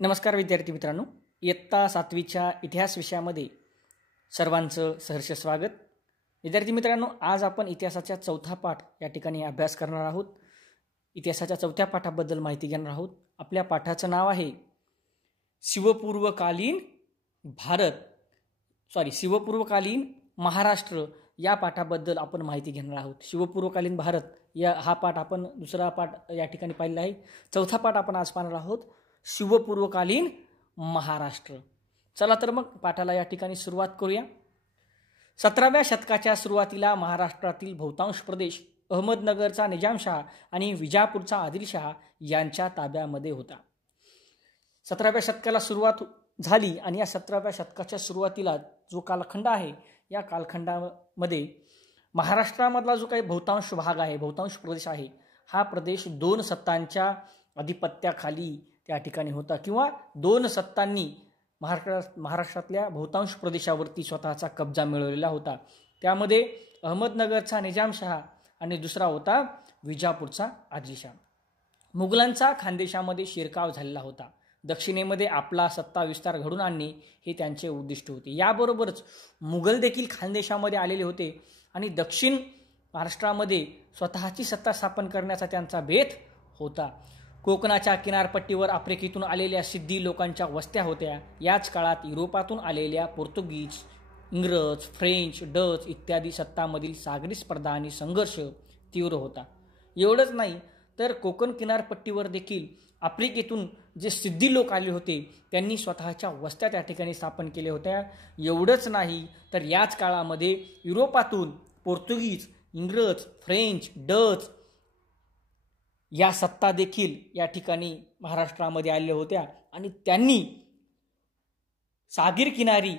नमस्कार विद्यार्थी मित्रांनो, इयत्ता 7वीच्या इतिहास विषयामध्ये सर्वांचं सहर्ष स्वागत. विद्यार्थी मित्रांनो, आज आपण इतिहासाच्या चौथा पाठ या ठिकाणी अभ्यास करणार आहोत. इतिहासाच्या चौथ्या पाठाबद्दल माहिती घेणार आहोत. आपल्या पाठाचं नाव आहे शिवपूर्वकालीन महाराष्ट्र. या पाठाबद्दल आपण माहिती घेणार आहोत. शिवपूर्वकालीन भारत हा पाठ आपण दुसरा पाठ या ठिकाणी पाहिलेला आहे. चौथा पाठ आपण आज पाहणार आहोत, शिवपूर्वकालीन महाराष्ट्र. चला तर मग पाठाला या ठिकाणी सुरुवात करूया. 17व्या शतकाच्या सुरुवातीला महाराष्ट्रातील बहुतांश प्रदेश अहमदनगरचा निजामशाह आणि विजापूरचा आदिलशाह यांच्या ताब्यामध्ये होता. 17व्या शतकाला सुरुवात झाली आणि या 17व्या शतकाच्या सुरुवातीला जो कालखंड आहे, या कालखंडामध्ये महाराष्ट्रामधला जो काही बहुतांश भाग आहे, बहुतांश प्रदेश आहे, हा प्रदेश दोन सत्तांच्या अधिपत्याखाली त्या ठिकाणी होता किंवा दोन सत्तांनी महाराष्ट्रातल्या बहुतांश प्रदेशावरती स्वतःचा कब्जा मिळवलेला होता. त्यामध्ये अहमदनगरचा निजामशाह आणि दुसरा होता विजापूरचा आदिलशाह. मुघलांचा खानदेशामध्ये शिरकाव झालेला होता. दक्षिणेमध्ये आपला सत्ता विस्तार घडून आणणे हे त्यांचे उद्दिष्ट होते. याबरोबरच मुघल देखील खानदेशामध्ये आलेले होते आणि दक्षिण महाराष्ट्रामध्ये स्वतःची सत्ता स्थापन करण्याचा त्यांचा बेत होता. कोकणाच्या किनारपट्टीवर आफ्रिकेतून आलेल्या सिद्धी लोकांच्या वस्त्या होत्या. याच काळात युरोपातून आलेल्या पोर्तुगीज, इंग्रज, फ्रेंच, डच इत्यादी सत्तांमधील सागरी स्पर्धा आणि संघर्ष तीव्र होता. एवढंच नाही तर कोकण किनारपट्टीवर देखील आफ्रिकेतून जे सिद्धी लोक आले होते त्यांनी स्वतःच्या वस्त्या त्या ठिकाणी स्थापन केल्या होत्या. एवढंच नाही तर याच काळामध्ये युरोपातून पोर्तुगीज, इंग्रज, फ्रेंच, डच या सत्ता देखील या ठिकाणी महाराष्ट्रामध्ये आलेल्या होत्या आणि त्यांनी सागरी किनारी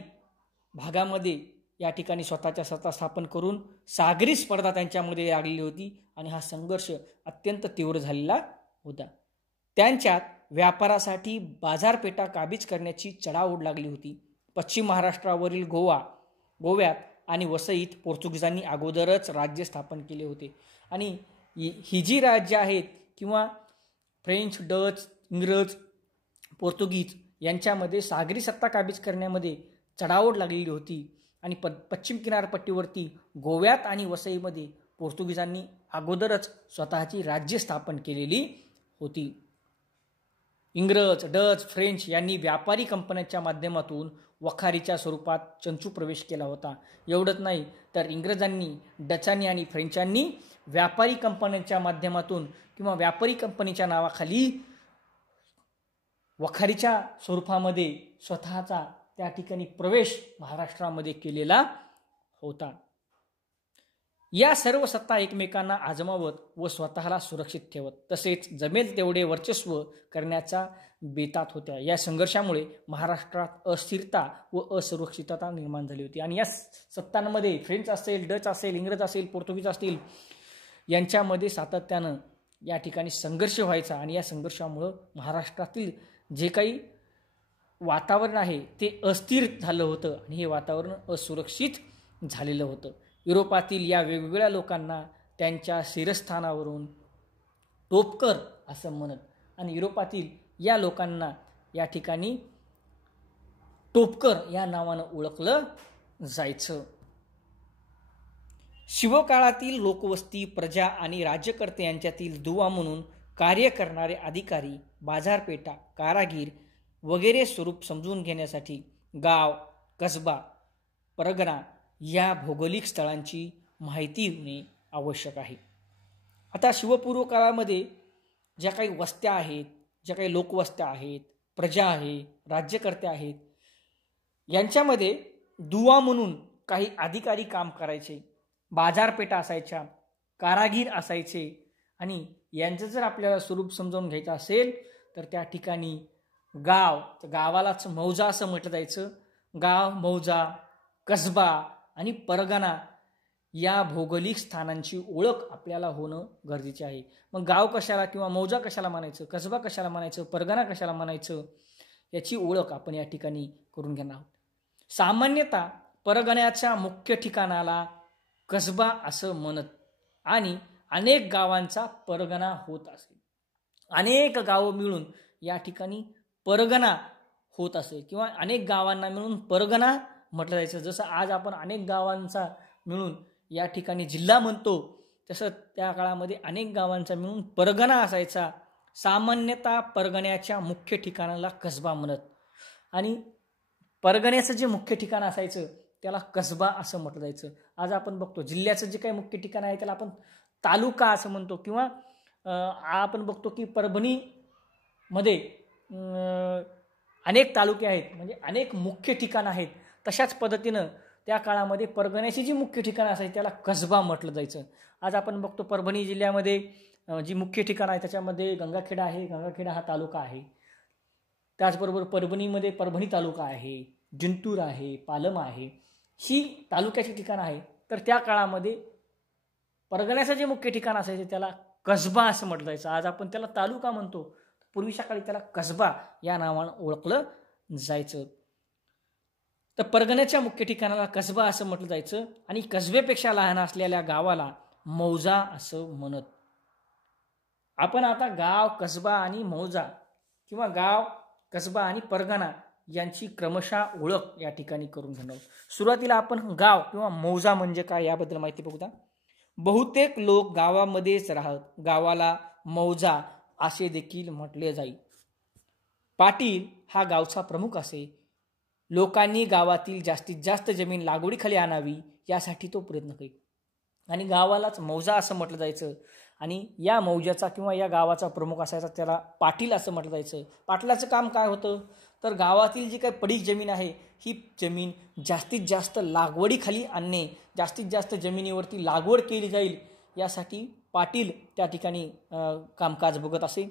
भागामध्ये या ठिकाणी स्वतःच्या सत्ता स्थापन करून सागरी स्पर्धा त्यांच्यामध्ये लागलेली होती आणि हा संघर्ष अत्यंत तीव्र झालेला होता. त्यांच्यात व्यापारासाठी बाजारपेठा काबीज करण्याची चढाओढ लागली होती. पश्चिम महाराष्ट्रावरील गोव्यात आणि वसईत पोर्तुगीजांनी अगोदरच राज्य स्थापन केले होते आणि ही जी राज्य आहेत किंवा फ्रेंच, डच, इंग्रज, पोर्तुगीज यांच्यामध्ये सागरी सत्ता काबीज करण्यामध्ये चढाओढ लागलेली होती आणि पश्चिम किनारपट्टीवरती गोव्यात आणि वसईमध्ये पोर्तुगीजांनी अगोदरच स्वतःची राज्य स्थापन केलेली होती. इंग्रज, डच, फ्रेंच यांनी व्यापारी कंपन्यांच्या माध्यमातून वखारीच्या स्वरूपात चंचू प्रवेश केला होता. एवढंच नाही तर इंग्रजांनी, डचांनी आणि फ्रेंचांनी व्यापारी कंपन्यांच्या माध्यमातून किंवा व्यापारी कंपनीच्या नावाखाली वखारीच्या स्वरूपामध्ये स्वतःचा त्या ठिकाणी प्रवेश महाराष्ट्रामध्ये केलेला होता. या सर्व सत्ता एकमेकांना आजमावत व स्वतःला सुरक्षित ठेवत तसेच जमेल तेवढे वर्चस्व करण्याच्या बेतात होत्या. या संघर्षामुळे महाराष्ट्रात अस्थिरता व असुरक्षितता निर्माण झाली होती आणि या सत्तांमध्ये फ्रेंच असेल, डच असेल, इंग्रज असेल, पोर्तुगीज असतील यांच्यामध्ये सातत्यानं या ठिकाणी संघर्ष व्हायचा आणि या संघर्षामुळं महाराष्ट्रातील जे काही वातावरण आहे ते अस्थिर झालं होतं आणि हे वातावरण असुरक्षित झालेलं होतं. युरोपातील या वेगवेगळ्या लोकांना त्यांच्या शिरस्थानावरून टोपकर असं म्हणत आणि युरोपातील या लोकांना या ठिकाणी टोपकर या नावानं ओळखलं जायचं. शिवकाळातील लोकवस्ती, प्रजा आणि राज्यकर्ते यांच्यातील दुवा म्हणून कार्य करणारे अधिकारी, बाजारपेठा, कारागीर वगैरे स्वरूप समजून घेण्यासाठी गाव, कसबा, परगणा या भौगोलिक स्थळांची माहिती होणे आवश्यक आहे. आता शिवपूर्व काळामध्ये ज्या काही वस्त्या आहेत, ज्या काही लोकवस्त्या आहेत, प्रजा आहे, राज्यकर्ते आहेत, यांच्यामध्ये दुवा म्हणून काही अधिकारी काम करायचे, बाजारपेठा असायच्या, कारागीर असायचे आणि यांचं जर आपल्याला स्वरूप समजावून घ्यायचं असेल तर त्या ठिकाणी गावालाच मौजा असं म्हटलं जायचं. गाव, मौजा, कसबा आणि परगणा या भौगोलिक स्थानांची ओळख आपल्याला होणं गरजेचे आहे. मग गाव कशाला किंवा मौजा कशाला म्हणायचं, कसबा कशाला म्हणायचं, परगणा कशाला म्हणायचं, याची ओळख आपण या ठिकाणी करून घेणार आहोत. सामान्यतः परगण्याच्या मुख्य ठिकाणाला कसबा असं म्हणत आणि अनेक गावांचा परगणा होत असे. अनेक गावं मिळून या ठिकाणी परगणा होत असे किंवा अनेक गावांना मिळून परगणा म्हटलं जायचं. जसं आज आपण अनेक गावांचा मिळून या ठिकाणी जिल्हा म्हणतो, तसं त्या काळामध्ये अनेक गावांचा मिळून परगणा असायचा. सामान्यतः परगण्याच्या मुख्य ठिकाणाला कसबा म्हणत आणि परगण्याचं जे मुख्य ठिकाण असायचं त्याला कसबा असं म्हटलं जायचं. आज आपण बघतो जिल्ह्याचं जे काही मुख्य ठिकाण आहे त्याला आपण तालुका असं म्हणतो किंवा आपण बघतो की परभणीमध्ये अनेक तालुके आहेत, म्हणजे अनेक मुख्य ठिकाणं आहेत. तशाच पद्धतीनं त्या काळामध्ये परगण्याची जी मुख्य ठिकाणं असायची त्याला कसबा म्हटलं जायचं. आज आपण बघतो परभणी जिल्ह्यामध्ये जी मुख्य ठिकाण आहे त्याच्यामध्ये गंगाखेडा आहे. गंगाखेडा हा तालुका आहे. त्याचबरोबर परभणीमध्ये परभणी तालुका आहे, जिंतूर आहे, पालम आहे, ही तालुक्याची ठिकाणं आहे. तर त्या काळामध्ये परगण्याचं जे मुख्य ठिकाण असायचं त्याला कसबा असं म्हटलं जायचं. आज आपण त्याला तालुका म्हणतो, पूर्वीच्या काळी त्याला कसबा या नावानं ओळखलं जायचं. तर परगण्याच्या मुख्य ठिकाणाला कसबा असं म्हटलं जायचं आणि कसबेपेक्षा लहान असलेल्या गावाला मौजा असं म्हणत. आपण आता गाव, कसबा आणि मौजा किंवा गाव, कसबा आणि परगणा यांची क्रमशः ओळख या ठिकाणी करून घेणार. सुरुवातीला आपण गाव किंवा मौजा म्हणजे काय याबद्दल माहिती बघूया. बहुतेक लोक गावामध्येच राहत. गावाला मौजा असे देखील म्हटले जाई. पाटील हा गावचा प्रमुख असे. लोकांनी गावातील जास्तीत जास्त जमीन लागवडीखाली आणावी यासाठी तो प्रयत्न करीत आणि गावालाच मौजा असं म्हटलं जायचं. आणि या मौजाचा किंवा या गावाचा प्रमुख असायचा त्याला पाटील असं म्हटलं जायचं. पाटलाचं काम काय होतं तर गावातील जी काही पडीक जमीन आहे ही जमीन जास्तीत जास्त लागवडीखाली आणणे, जास्तीत जास्त जमिनीवरती लागवड केली जाईल यासाठी पाटील त्या ठिकाणी कामकाज बघत असे.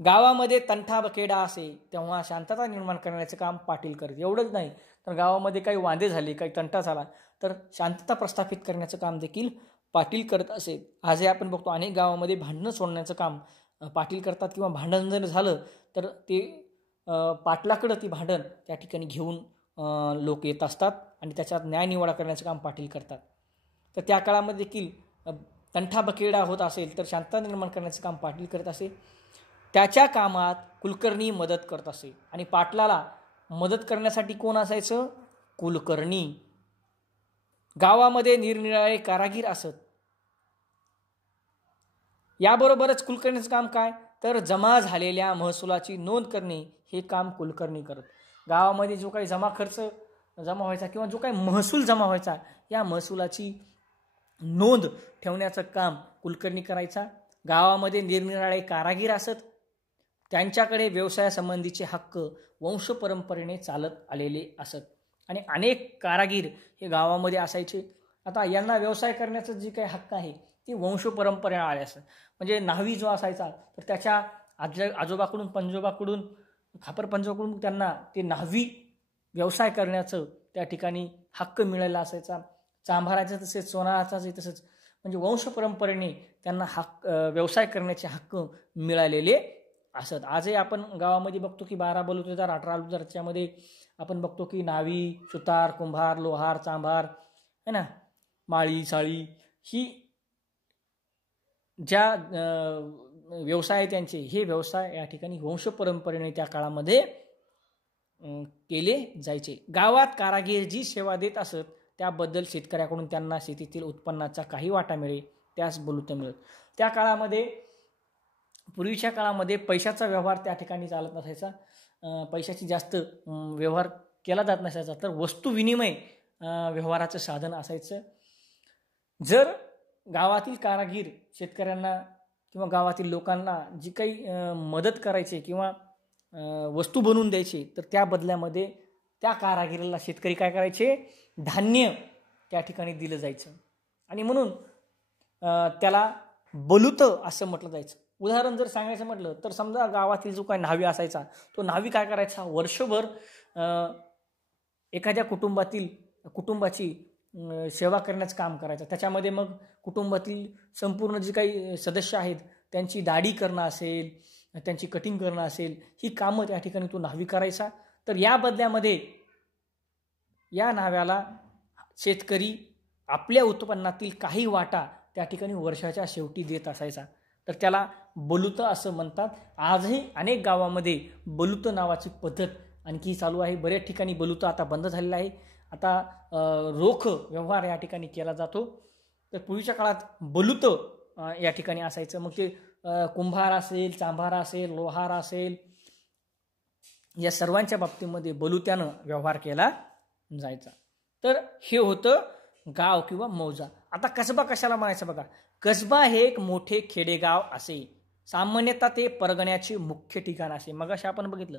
गावामध्ये तंटा बकेडा असे तेव्हा शांतता निर्माण करण्याचं काम पाटील करत. एवढंच नाही तर गावामध्ये काही वांदे झाले, काही तंटा झाला तर शांतता प्रस्थापित करण्याचं काम देखील पाटील करत असे. आजही आपण बघतो अनेक गावामध्ये भांडणं सोडण्याचं काम पाटील करतात किंवा भांडण जर झालं तर ते पाटलाकडं ती भांडण त्या ठिकाणी घेऊन लोक येत असतात आणि त्याच्यात न्यायनिवाडा करण्याचं काम पाटील करतात. तर त्या काळामध्ये देखील तंटा बकेडा होत असेल तर शांतता निर्माण करण्याचं काम पाटील करत असे. त्याच्या कामात कुलकर्णी मदत करत असे आणि पाटलाला मदत करण्यासाठी कोण असायचं? कुलकर्णी. गावामध्ये निरनिराळे कारागीर असत. याबरोबरच कुलकर्णीचं काम काय तर जमा झालेल्या महसुलाची नोंद करणे हे काम कुलकर्णी करत. गावामध्ये जो काही खर्च जमा व्हायचा किंवा जो काही महसूल जमा व्हायचा या महसुलाची नोंद ठेवण्याचं काम कुलकर्णी करायचा. गावामध्ये निरनिराळे कारागीर असत. त्यांच्याकडे व्यवसायासंबंधीचे हक्क वंश परंपरेने चालत आलेले असत आणि अनेक कारागीर हे गावामध्ये असायचे. आता यांना व्यवसाय करण्याचं जे काही हक्क आहे ते वंश परंपरेने आले असत. म्हणजे न्हावी जो असायचा तर त्याच्या आजोबाकडून पंजोबाकडून खापर पंजोबाकडून त्यांना ते न्हावी व्यवसाय करण्याचं त्या ठिकाणी हक्क मिळालेला असायचा. चांभाराचं तसेच, सोनाराचाही तसंच, म्हणजे वंश परंपरेने त्यांना व्यवसाय करण्याचे हक्क मिळालेले असत. आजही आपण गावामध्ये बघतो की 12 बलुतेदार 18 बलुतेदारच्यामध्ये आपण बघतो की न्हावी, सुतार, कुंभार, लोहार, चांभार है ना, माळी, साळी ही ज्या व्यवसाय त्यांचे हे व्यवसाय या ठिकाणी वंश परंपरेने त्या काळामध्ये केले जायचे. गावात कारागीर जी सेवा देत असत त्याबद्दल शेतकऱ्याकडून त्यांना शेतीतील उत्पन्नाचा काही वाटा मिळे त्यास बलुतं मिळत. त्या काळामध्ये पूर्वीच्या काळामध्ये पैशाचा व्यवहार त्या ठिकाणी चालत नसायचा. पैशाची जास्त व्यवहार केला जात नसायचा तर वस्तू विनिमय व्यवहाराचं साधन असायचं. जर गावातील कारागीर शेतकऱ्यांना किंवा गावातील लोकांना जी काही मदत करायची किंवा वस्तू बनवून द्यायची तर त्या बदल्यामध्ये त्या कारागिरीला शेतकरी काय करायचे? धान्य त्या ठिकाणी दिलं जायचं आणि म्हणून त्याला बलुतं असं म्हटलं जायचं. उदाहरण जर सांगायचं म्हटलं तर समजा गावातील जो काही न्हावी असायचा तो न्हावी काय करायचा? वर्षभर एखाद्या कुटुंबाची सेवा करण्याचं काम करायचं. त्याच्यामध्ये मग कुटुंबातील संपूर्ण जे काही सदस्य आहेत त्यांची दाढी करणं असेल, त्यांची कटिंग करणं असेल, ही कामं त्या ठिकाणी तो न्हावी करायचा. तर या बदल्यामध्ये या न्हाव्याला शेतकरी आपल्या उत्पन्नातील काही वाटा त्या ठिकाणी वर्षाच्या शेवटी देत असायचा. तर त्याला बलुतं असं म्हणतात. आजही अनेक गावामध्ये बलुतं नावाची पद्धत आणखी चालू आहे. बऱ्याच ठिकाणी बलुतं आता बंद झालेलं आहे. आता रोख व्यवहार या ठिकाणी केला जातो. तर पूर्वीच्या काळात बलुतं या ठिकाणी असायचं. मग ते कुंभार असेल, चांभार असेल, लोहार असेल, या सर्वांच्या बाबतीमध्ये बलुत्यानं व्यवहार केला जायचा. तर हे होतं गाव किंवा मौजा. आता कसबा कशाला म्हणायचं बघा. कसबा हे एक मोठे खेडेगाव असे. सामान्यतः ते परगण्याचे मुख्य ठिकाण असे. मग अशा आपण बघितलं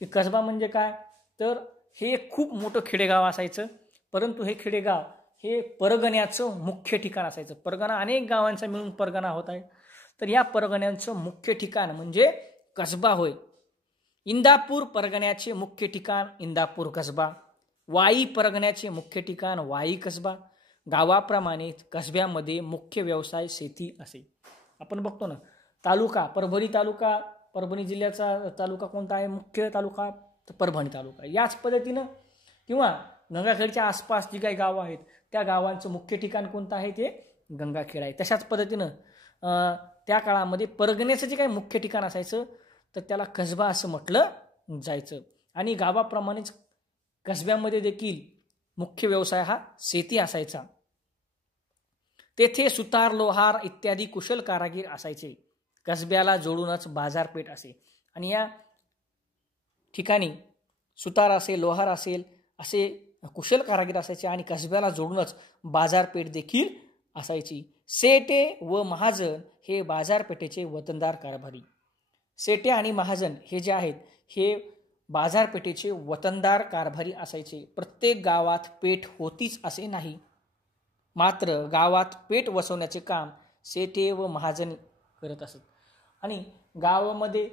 की कसबा म्हणजे काय, तर हे खूप मोठं खेडेगाव असायचं. परंतु हे खेडेगाव हे परगण्याचं मुख्य ठिकाण असायचं. परगणा अनेक गावांचा मिळून परगणा होत आहे. तर या परगण्यांचं मुख्य ठिकाण म्हणजे कसबा होय. इंदापूर परगण्याचे मुख्य ठिकाण इंदापूर कसबा. वाई परगण्याचे मुख्य ठिकाण वाई कसबा. गावाप्रमाणे कसब्यामध्ये मुख्य व्यवसाय शेती असे. आपण बघतो ना, तालुका परभणी तालुका, परभणी जिल्ह्याचा तालुका कोणता आहे, मुख्य तालुका तर परभणी तालुका. याच पद्धतीनं किंवा गंगाखेडच्या आसपास जी काही गावं आहेत त्या गावांचं मुख्य ठिकाण कोणतं आहे, ते गंगाखेड आहे. तशाच पद्धतीनं त्या काळामध्ये परगण्याचं जे काही मुख्य ठिकाण असायचं तर त्याला कसबा असं म्हटलं जायचं. आणि गावाप्रमाणेच कसब्यामध्ये देखील मुख्य व्यवसाय हा शेती असायचा. तेथे सुतार, लोहार इत्यादी कुशल कारागीर असायचे. कसब्याला जोडूनच बाजारपेठ असे. आणि या ठिकाणी सुतार असेल, लोहार असेल असे कुशल कारागीर असायचे आणि कसब्याला जोडूनच बाजारपेठ देखील असायची. सेटे व महाजन हे बाजारपेठेचे वतनदार कारभारी. सेटे आणि महाजन हे जे आहेत हे बाजारपेठेचे वतनदार कारभारी असायचे. प्रत्येक गावात पेठ होतीच असे नाही, मात्र गावात पेठ वसवण्याचे काम सेटे व महाजन करत असत. आणि गावामध्ये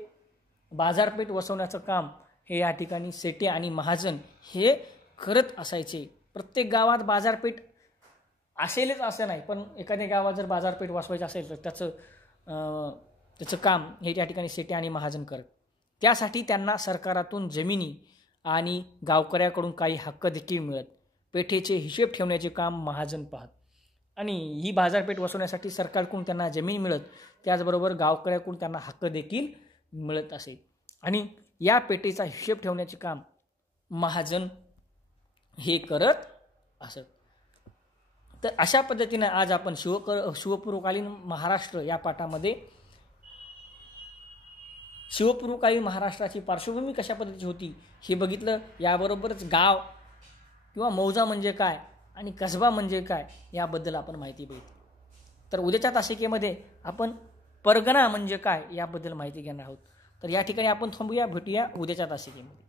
बाजारपेठ वसवण्याचं काम हे या ठिकाणी सेटे आणि महाजन हे करत असायचे. प्रत्येक गावात बाजारपेठ असेलच असं नाही, पण एखाद्या गावात जर बाजारपेठ वसवायची असेल तर त्याचं काम हे त्या ठिकाणी सेटे आणि महाजन करत. त्यासाठी त्यांना सरकारातून जमिनी आणि गावकऱ्याकडून काही हक्क देखील मिळत. पेठेचे हिशेब ठेवण्याचे काम महाजन पाहत. आणि ही बाजारपेठ वसवण्यासाठी सरकारकडून त्यांना जमीन मिळत, त्याचबरोबर गावकऱ्याकडून त्यांना हक्क देखील मिळत असे. आणि या पेठेचा हिशेब ठेवण्याचे काम महाजन हे करत असत. तर अशा पद्धतीने आज आपण शिवपूर्वकालीन महाराष्ट्र या पाठामध्ये शिवपूर्वकालीन महाराष्ट्राची पार्श्वभूमी कशा पद्धतीची होती हे बघितलं. याबरोबरच गाव किंवा मौजा म्हणजे काय आणि कसबा म्हणजे काय याबद्दल आपण माहिती बघितली. तर उद्याच्या तासिकेमध्ये आपण परगणा म्हणजे काय याबद्दल माहिती घेणार आहोत. तर या ठिकाणी आपण थांबूया, भेटूया उद्याच्या तासिकेमध्ये.